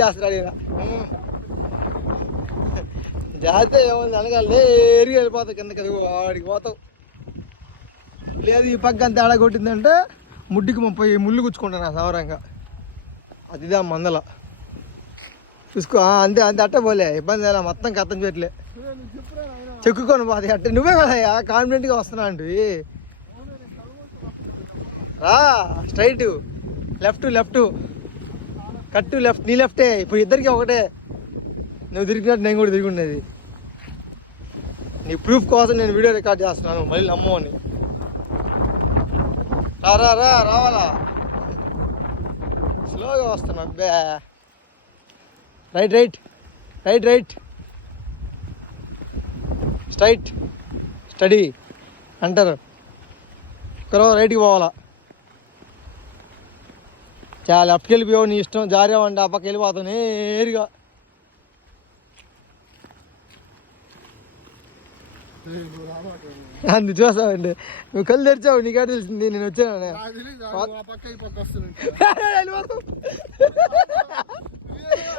చేస్తున్నాడు ఈయన. జాగ్రత్త ఏముంది అనగా లేరుగా వెళ్ళిపోతావు కిందకి, వాడికి పోతావు. లేదు ఈ పక్క అంత తేడా కొట్టిందంటే ముడ్డికి 30 ముళ్ళు గుచ్చుకుంటాను సవరంగా. అదిదా మందల చూసుకో. అంతే అంతే అట్ట పోలే, ఇబ్బంది అలా మొత్తం కథం చేయట్లే, చెక్కుకొని పోతాయి అట్ట. నువ్వే కదా కాన్ఫిడెంట్గా వస్తున్నా అంటే రా. స్ట్రైట్ లెఫ్ట్ లెఫ్ట్ కట్టు లెఫ్ట్. నీ లెఫ్టే ఇప్పుడు ఇద్దరికి ఒకటే. నువ్వు తిరిగినట్టు నేను కూడా తిరిగి ఉండేది. నీ ప్రూఫ్ కోసం నేను వీడియో రికార్డ్ చేస్తున్నాను, మళ్ళీ నమ్మని. రా రా రావాలా, స్లోగా వస్తున్నా. అబ్బే right right right right straight study అంటారు. ఒకరో రైట్కి పోవాలా. చాలా లెఫ్ట్కి వెళ్ళిపోయావు, నీ ఇష్టం. జారేవండి ఆ పక్క వెళ్ళిపోతావు నేరుగా. నువ్వు చూసావండి, నువ్వు కళ్ళు తెరిచావు, నీకే తెలిసింది నేను వచ్చాను. వెళ్ళిపోతావు.